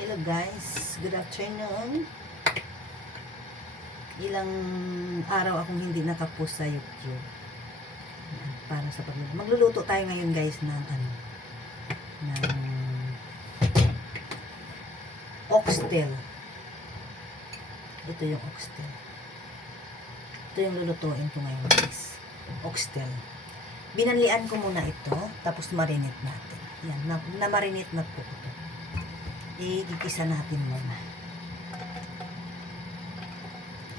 Hello guys, good afternoon. Ilang araw akong hindi nakapost sa YouTube. Para sa magluluto tayo ngayon guys ng oxtail. Ito yung oxtail. Ito yung lulutuin ko ngayon guys. Oxtail. Binanlian ko muna ito, tapos marinate natin. Yan, na-marinate na po ito. Igigisa natin muna.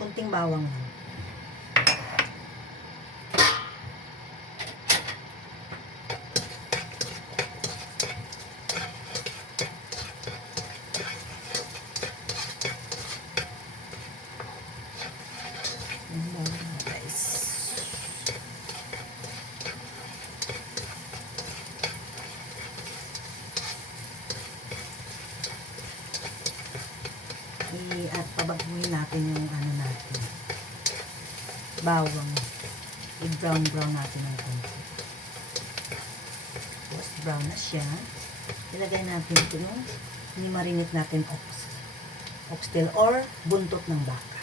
Kunting bawang lang. At pabaguhin natin yung natin. Bawang. I-brown natin ng konti. Tapos brown na siya. Ilagay natin ito yung ni-marinate natin oxtail or buntot ng baka.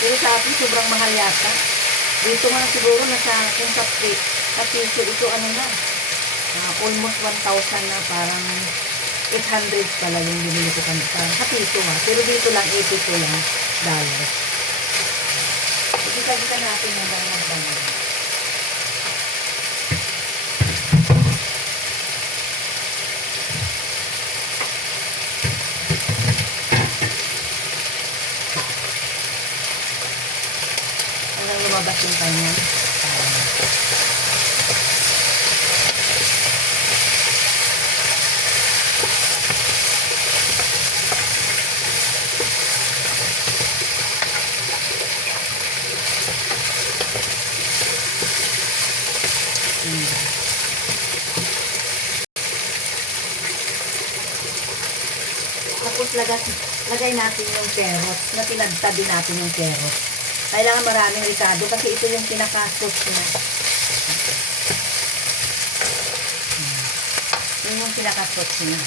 Pero sa akin, sobrang mahal yata. Dito nga siguro nasa kung sa piso ito almost 1,000 na, parang 800 pala yung binili ko sa piso ha. Pero dito lang 82 lang dollars. Ikita natin yung bangang. Hanggang lumabas yung kanyang tapos lagay natin yung carrots, na pinagtabi natin yung carrots. Kailangan maraming ricado kasi ito yung pinaka-sauce niya. Yun yung pinaka-sauce niya.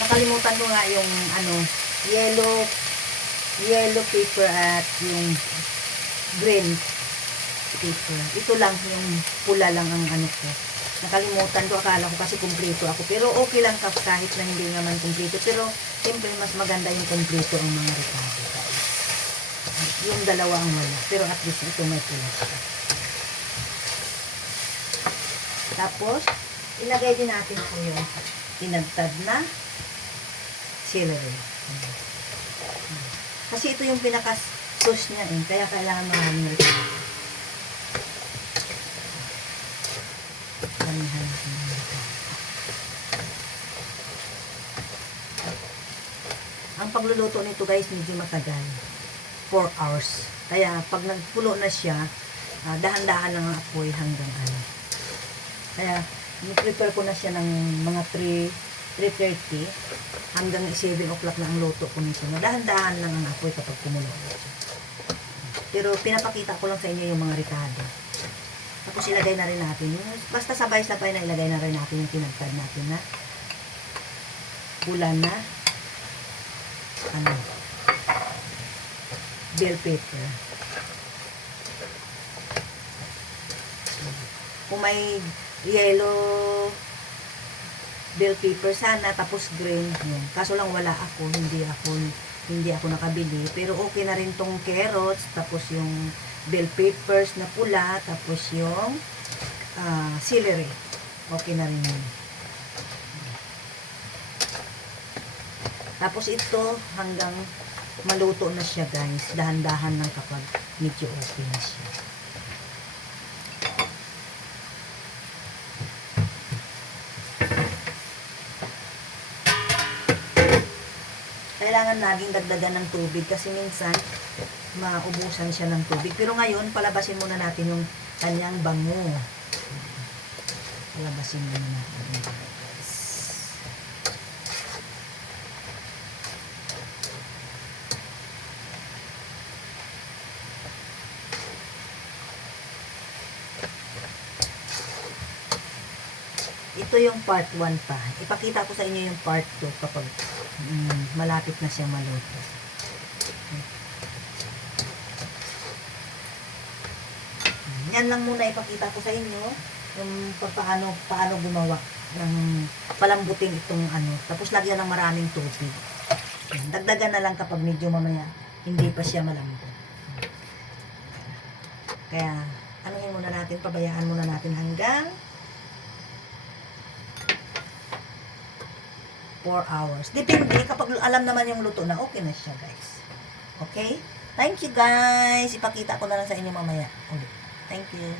Nakalimutan ko nga yung yellow paper at yung green paper. Ito lang yung pula lang ang ko. Nakalimutan ko, akala ko kasi kumpleto ako. Pero okay lang kahit na hindi naman kumpleto. Pero siyempre mas maganda yung kumpleto ang mga ricado. Yung dalawa ang wala. Pero at least ito may pula siya. Tapos, ilagay din natin po yung tinagtad na celery. Kasi ito yung pinaka-sauce niya kaya kailangan maraming ricado. Damihan natin ng ricado. Ang pagluluto nito guys, medyo matagal. 4 hours. Kaya pag nagpulo na siya, dahan-dahan lang ang apoy hanggang Kaya, ni-prepare ko na siya ng mga 3:30 hanggang 7 o'clock na ang luto ko nito. Dahan-dahan lang ang apoy kapag kumulo. Pero pinapakita ko lang sa inyo yung mga ricado. Tapos ilagay na rin natin. Basta sabay-sabay na ilagay na rin natin yung tinagtad natin na pula na bell pepper. Kung may yellow bell pepper sana, tapos green yun. Kaso lang wala ako, hindi ako nakabili, pero okay na rin tong carrots, tapos yung bell peppers na pula, tapos yung celery, okay na rin yun. Tapos ito hanggang maluto na siya guys, dahan-dahan lang kapag medyo okay na siya. Kailangan laging dagdagan ng tubig kasi minsan maubusan siya ng tubig. Pero ngayon, palabasin muna natin yung kanyang bango. Labasin muna natin. Ito yung part 1 pa. Ipakita ko sa inyo yung part 2 kapag malapit na siya maluto. Yan lang muna ipakita ko sa inyo yung paano gumawa ng palambutin itong ano. Tapos lagyan ng maraming tubig. Dagdagan na lang kapag medyo mamaya hindi pa siya malambot. Kaya anuhin muna natin, pabayaan muna natin hanggang 4 hours. Depende, kapag alam naman yung luto na, okay na siya, guys. Okay? Thank you, guys. Ipakita ko na lang sa inyo mamaya ulit. Thank you.